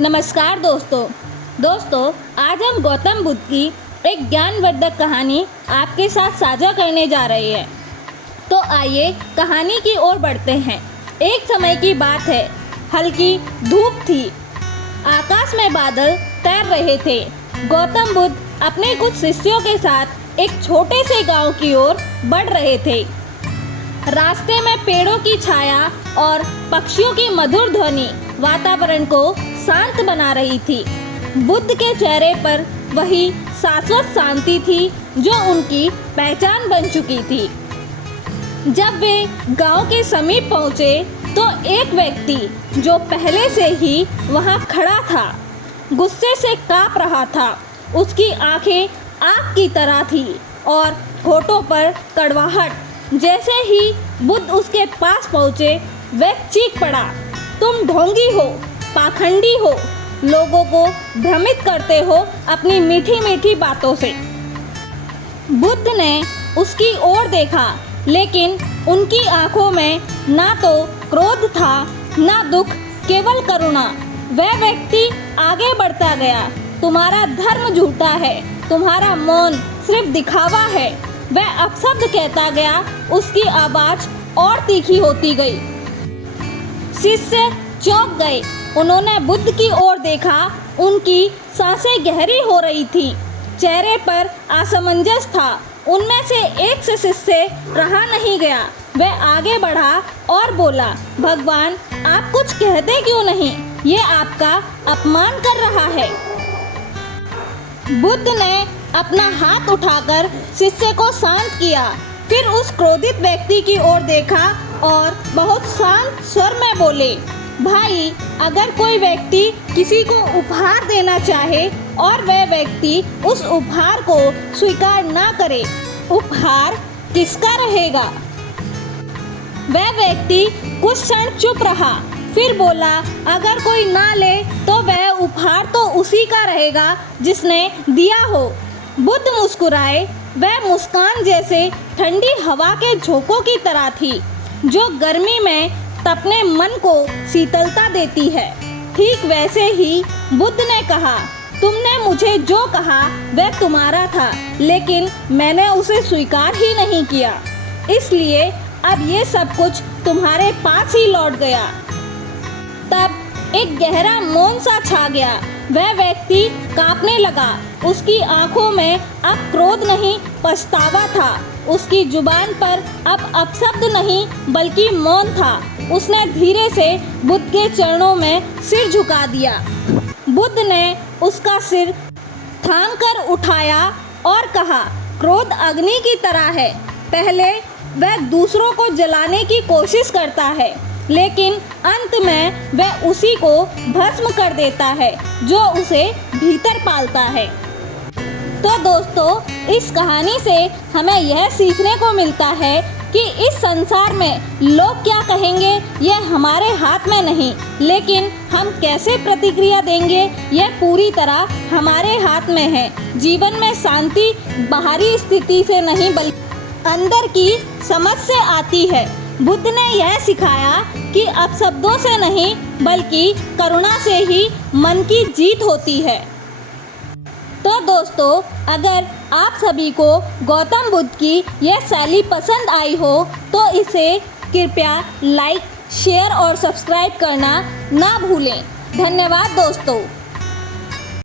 नमस्कार दोस्तों, आज हम गौतम बुद्ध की एक ज्ञानवर्धक कहानी आपके साथ साझा करने जा रहे हैं। तो आइए कहानी की ओर बढ़ते हैं। एक समय की बात है, हल्की धूप थी, आकाश में बादल तैर रहे थे। गौतम बुद्ध अपने कुछ शिष्यों के साथ एक छोटे से गांव की ओर बढ़ रहे थे। रास्ते में पेड़ों की छाया और पक्षियों की मधुर ध्वनि वातावरण को शांत बना रही थी। बुद्ध के चेहरे पर वही शाश्वत शांति थी जो उनकी पहचान बन चुकी थी। जब वे गांव के समीप पहुंचे तो एक व्यक्ति जो पहले से ही वहां खड़ा था, गुस्से से कांप रहा था। उसकी आंखें आग की तरह थी और होठों पर कड़वाहट। जैसे ही बुद्ध उसके पास पहुंचे, वह चीख पड़ा, तुम ढोंगी हो, पाखंडी हो, लोगों को भ्रमित करते हो अपनी मीठी मीठी बातों से। बुद्ध ने उसकी ओर देखा, लेकिन उनकी आंखों में ना तो क्रोध था ना दुख, केवल करुणा। वह व्यक्ति आगे बढ़ता गया, तुम्हारा धर्म झूठा है, तुम्हारा मौन सिर्फ दिखावा है। वह अपशब्द कहता गया, उसकी आवाज़ और तीखी होती गई। शिष्य चौंक गए। उन्होंने बुद्ध की ओर देखा, उनकी सांसें गहरी हो रही थी, चेहरे पर असमंजस था। उनमें से एक से शिष्य रहा नहीं गया। वह आगे बढ़ा और बोला, भगवान, आप कुछ कहते क्यों नहीं? ये आपका अपमान कर रहा है। बुद्ध ने अपना हाथ उठाकर शिष्य को शांत किया, फिर उस क्रोधित व्यक्ति की ओर देखा और बहुत शांत स्वर में बोले, भाई, अगर कोई व्यक्ति किसी को उपहार देना चाहे और वह व्यक्ति उस उपहार को स्वीकार ना करे, उपहार किसका रहेगा? वह व्यक्ति कुछ क्षण चुप रहा, फिर बोला, अगर कोई ना ले तो वह उपहार तो उसी का रहेगा जिसने दिया हो। बुद्ध मुस्कुराए। वह मुस्कान जैसे ठंडी हवा के झोंकों की तरह थी, जो गर्मी में तपने मन को शीतलता देती है। ठीक वैसे ही बुद्ध ने कहा, तुमने मुझे जो कहा वह तुम्हारा था, लेकिन मैंने उसे स्वीकार ही नहीं किया, इसलिए अब ये सब कुछ तुम्हारे पास ही लौट गया। तब एक गहरा मौन सा छा गया। वह व्यक्ति कांपने लगा। उसकी आंखों में अब क्रोध नहीं, पछतावा था। उसकी जुबान पर अब अपशब्द नहीं, बल्कि मौन था। उसने धीरे से बुद्ध के चरणों में सिर झुका दिया। बुद्ध ने उसका सिर थामकर उठाया और कहा, क्रोध अग्नि की तरह है। पहले वह दूसरों को जलाने की कोशिश करता है, लेकिन अंत में वह उसी को भस्म कर देता है जो उसे भीतर पालता है। तो दोस्तों, इस कहानी से हमें यह सीखने को मिलता है कि इस संसार में लोग क्या कहेंगे यह हमारे हाथ में नहीं, लेकिन हम कैसे प्रतिक्रिया देंगे यह पूरी तरह हमारे हाथ में है। जीवन में शांति बाहरी स्थिति से नहीं, बल्कि अंदर की समझ से आती है। बुद्ध ने यह सिखाया कि अपशब्दों से नहीं, बल्कि करुणा से ही मन की जीत होती है। तो दोस्तों, अगर आप सभी को गौतम बुद्ध की यह शैली पसंद आई हो तो इसे कृपया लाइक, शेयर और सब्सक्राइब करना ना भूलें। धन्यवाद दोस्तों।